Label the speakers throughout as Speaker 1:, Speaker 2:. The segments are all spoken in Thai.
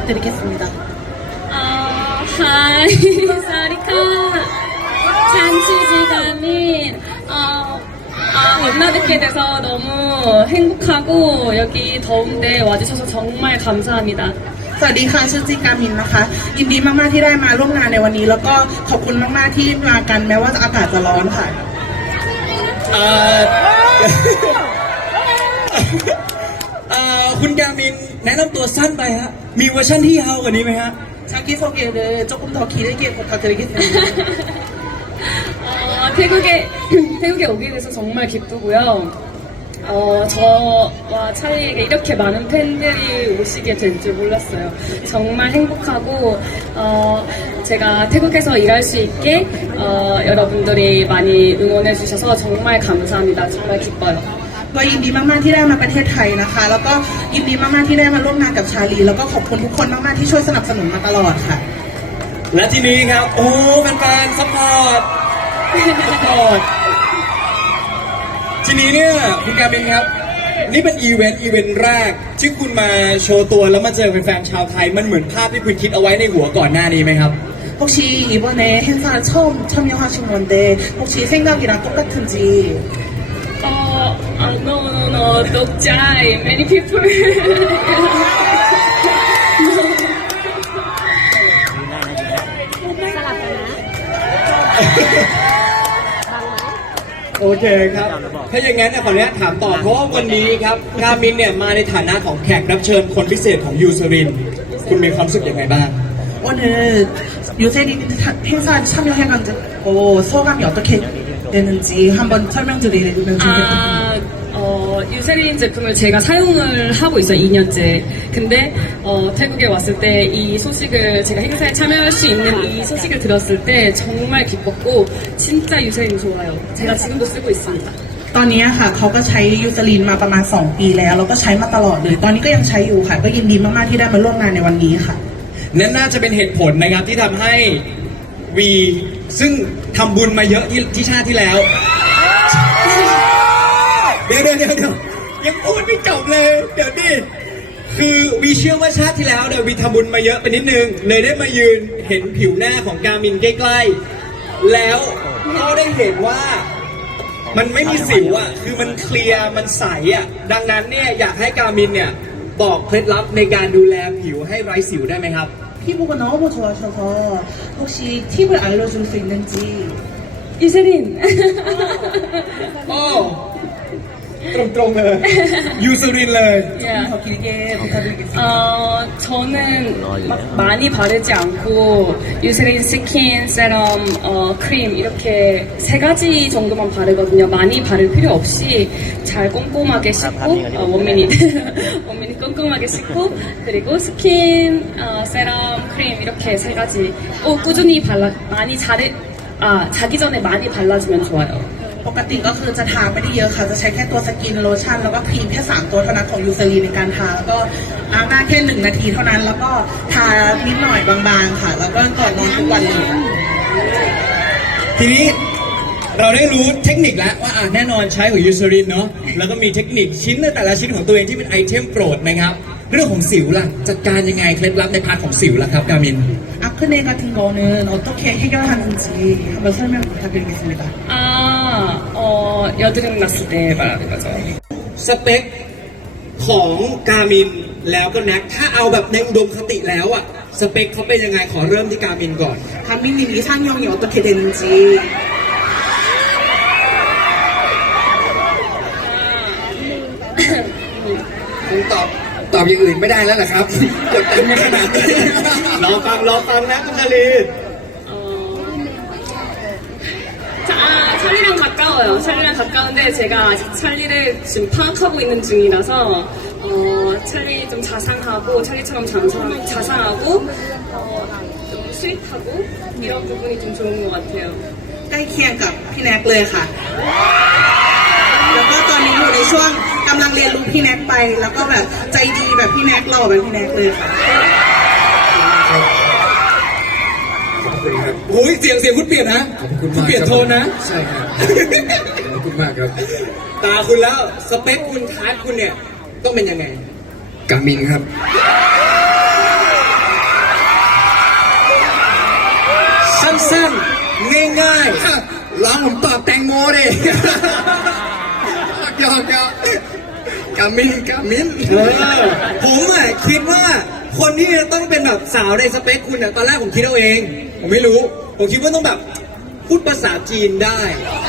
Speaker 1: 부탁드리겠습니다.
Speaker 2: 하이, 사리카, 찬치지가민, 만나뵙게 돼서 너무 행복하고 여기 더운데 와주셔서 정말 감사합니다.
Speaker 1: สวัสดีค่ะชื่อจีกามินนะคะยินดีมากๆที่ได้มาร่วมงานในวันนี้แล้วก็ขอบคุณมากๆที่มากันแม้ว่าอากาศจะร้อนค่ะ
Speaker 3: คุณกามินแนะนำตัวสั้นไปฮะมีเวอร์ชันที่ยาวกว่านี้ไหมฮะ
Speaker 1: 자기 소개를 조금 더 길게 부탁드리겠습니다.
Speaker 2: 태국에 오게 돼서 정말 기쁘고요. 저와 찰리에게 이렇게 많은 팬들이 오시게 될 줄 몰랐어요. 정말 행복하고, 제가 태국에서 일할 수 있게, 여러분들이 많이 응원해주셔서 정말 감사합니다. 정말 기뻐요.
Speaker 1: ก็ยินดีมากๆที่ได้มาประเทศไทยนะคะแล้วก็ยินดีมากๆที่ได้มาร่วมงานกับชาลีแล้วก็ขอบคุณทุกคนมากๆที่ช่วยสนับสนุนมาตลอดค่ะ
Speaker 3: และทีนี้ครับโอ้แฟนๆซัพพอร์ตทีนี้เนี่ยคุณกามินครับนี่เป็นอีเวนต์แรกที่คุณมาโชว์ตัวแล้วมาเจอแฟนๆชาวไทยมันเหมือนภาพที่คุณคิดเอาไว้ในหัวก่อนหน้านี้ไหมครับ
Speaker 1: 혹시 이번에 행사를 처음 참여하신 건데 혹시 생각이랑 똑같은지
Speaker 2: no, 독자이, many people.
Speaker 3: โอเคครับถ้าอย่างนั้นขออนุญาตถามต่อเพราะว่าวันนี้ครับกามินเนี่ยมาในฐานะของแขกรับเชิญคนพิเศษของยูซรินคุณมีความรู้สึกยังไงบ้าง
Speaker 1: 오늘 유세린 행사에 참여해가지고 소감이 어떻게 되는지 한번 설명드리면 좋겠습니다.
Speaker 2: 유세린 제품을 제가 사용을 하고 있어요, 2년째. 근데, 태국에 왔을 때 이 소식을, 제가 행사에 참여할 수 있는 이 소식을 들었을 때 정말 기뻤고, 진짜 유세린 좋아요. 제가 지금도 쓰고 있습니다.
Speaker 1: ตอนนี้ค่ะเขาก็ใช้ยูซาลินมาประมาณ2 ปีแล้วแล้วก็ใช้มาตลอดเลยตอนนี้ก็ยังใช้อยู่ค่ะก็ยินดีมากๆที่ได้มาร่วมงานในวันนี้ค่ะ
Speaker 3: นั่นน่าจะเป็นเหตุผลนะครับที่ทำให้วีซึ่งทำบุญมาเยอะที่ชาติที่แล้วเดี๋ยวยังพูดไม่จบเลยเดี๋ยวดิคือวีเชื่อว่าชาติที่แล้ววีทำบุญมาเยอะไปนิดนึงเลยได้มายืนเห็นผิวหน้าของกามินใกล้ๆแล้วก็ได้เห็นว่ามันไม่มีสิวอ่ะคือมันเคลียร์มันใสอ่ะดังนั้นเนี่ยอยากให้กามินเนี่ยบอกเคล็ดลับในการดูแลผิวให้ไร้สิวได้ไหมครับ
Speaker 1: 피부가 너무 좋아하셔서 혹시 팁을 알려줄 수 있는지
Speaker 2: 유세린!
Speaker 3: โอ้ตรงๆเลยยูซรินเลย
Speaker 1: 더 길게 부탁드리겠습니다.
Speaker 2: 저는 막 많이 바르지 않고 유세린 스킨, 세럼, 크림 이렇게 3가지 정도만 바르거든요. 많이 바를 필요 없이 잘 꼼꼼하게 씻고 원미닛 꼼꼼하게 씻고 그리고 스킨, 세럼, 크림 이렇게 3가지 꼭 꾸준히 자기 전에 많이 발라주면 좋아요.
Speaker 1: ปกติก็คือจะทาไม่ได้เยอะค่ะจะใช้แค่ตัวสกินโลชั่นแล้วก็ครีมแค่3ตัวเท่านั้นของยูซาลีนในการทาแล้วก็ล้างหน้าแค่1 นาทีเท่านั้นแล้วก็ทานิดหน่อยบางๆค่ะแล้วก็ก่อนนอนทุกวันเลย
Speaker 3: ทีนี้เราได้รู้เทคนิคแล้วว่าแน่นอนใช้ของยูซรินเนาะแล้วก็มีเทคนิคชิ้นในแต่ละชิ้นของตัวเองที่เป็นไอเทมโปรดนะครับเรื่องของสิวล่ะจัดการยังไงเคล็ดลับในพาร์ทของสิวล่ะครับกามิน
Speaker 1: 아크네 같은 거는 어떻게 해결하는지 한번 설명 부탁드리겠습니다.
Speaker 2: 여드름 났을 때 말하는 거죠.
Speaker 3: สเปคของกามินแล้วก็แน็กถ้าเอาแบบในอุดมคติแล้วอะสเปคเขาเป็นยังไงขอเริ่มที่กามินก่อน
Speaker 1: 가민님 이상형이 어떻게 되는지
Speaker 3: ผมตอบอย่างอื่นไม่ได้แล้วนะครับกดดันมาขนาดนี้รอฟังนะคุณชาลี
Speaker 2: 찰리랑 가까워요. 찰리랑 가까운데 제가 아직 찰리를 지금 파악하고 있는 중이라서 찰리 좀 자상하고 찰리처럼 자상하고 좀 스윗하고 이런 부분이 좀 좋은 것 같아요.
Speaker 1: ใกล้เคียงกับพี่แน็กเลยค่ะแล้วก็ตอนนี้อยู่ในช่วงกำลังเรียนรู้พี่แน็กไปแล้วก็แบบใจดีแบบพี่แน็กหล่อแบบพี่แน็กเลยค่ะ
Speaker 3: โอ้ยเสียงคุณเปลี่ยนนะคุณเปลี่ยนโทนนะ
Speaker 4: ใช่ครับขอบคุณมากครับ
Speaker 3: ตาคุณแล้วสเปคคุณทาร์ตคุณเนี่ยต้องเป็นยังไง
Speaker 4: กามินครับ
Speaker 3: ง่าย
Speaker 4: ร้องผมตอบแตงโมดิหยอกกามิน
Speaker 3: ผมอ่ะคิดว่าคนที่ต้องเป็นแบบสาวในสเปคคุณอ่ะตอนแรกผมคิดเอาเอง ผมไม่รู้ ผมคิดว่าต้องแบบพูดภาษาจีนได้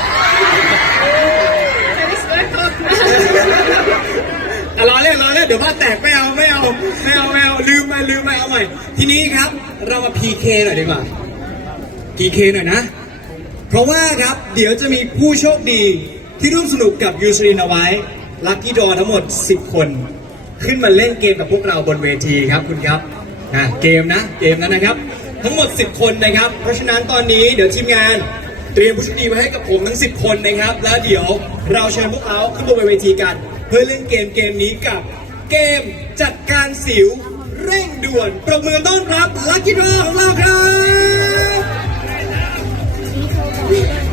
Speaker 3: ล้อเล่นเดี๋ยวบ้านแตกไม่เอาลืมไปเอาใหม่ทีนี้ครับเรามา PK หน่อยดีกว่า PK หน่อยนะ เพราะว่าครับเดี๋ยวจะมีผู้โชคดีที่ร่วมสนุกกับยูซรินเอาไว้ลัคกี้ดอทั้งหมด10 คนขึ้นมาเล่นเกมกับพวกเราบนเวทีครับคุณครับเกมนั้นนะครับทั้งหมด10 คนนะครับเพราะฉะนั้นตอนนี้เดี๋ยวทีมงานเตรียมผู้โชคดีไว้ให้กับผมทั้ง10 คนนะครับแล้วเดี๋ยวเราเชิญพวกเขาขึ้นบนเวทีกัน เพื่อเล่นเกมนี้กับเกมจัดการสิวเร่งด่วนปรบมือต้อนรับลัคกี้ดอของเราครับ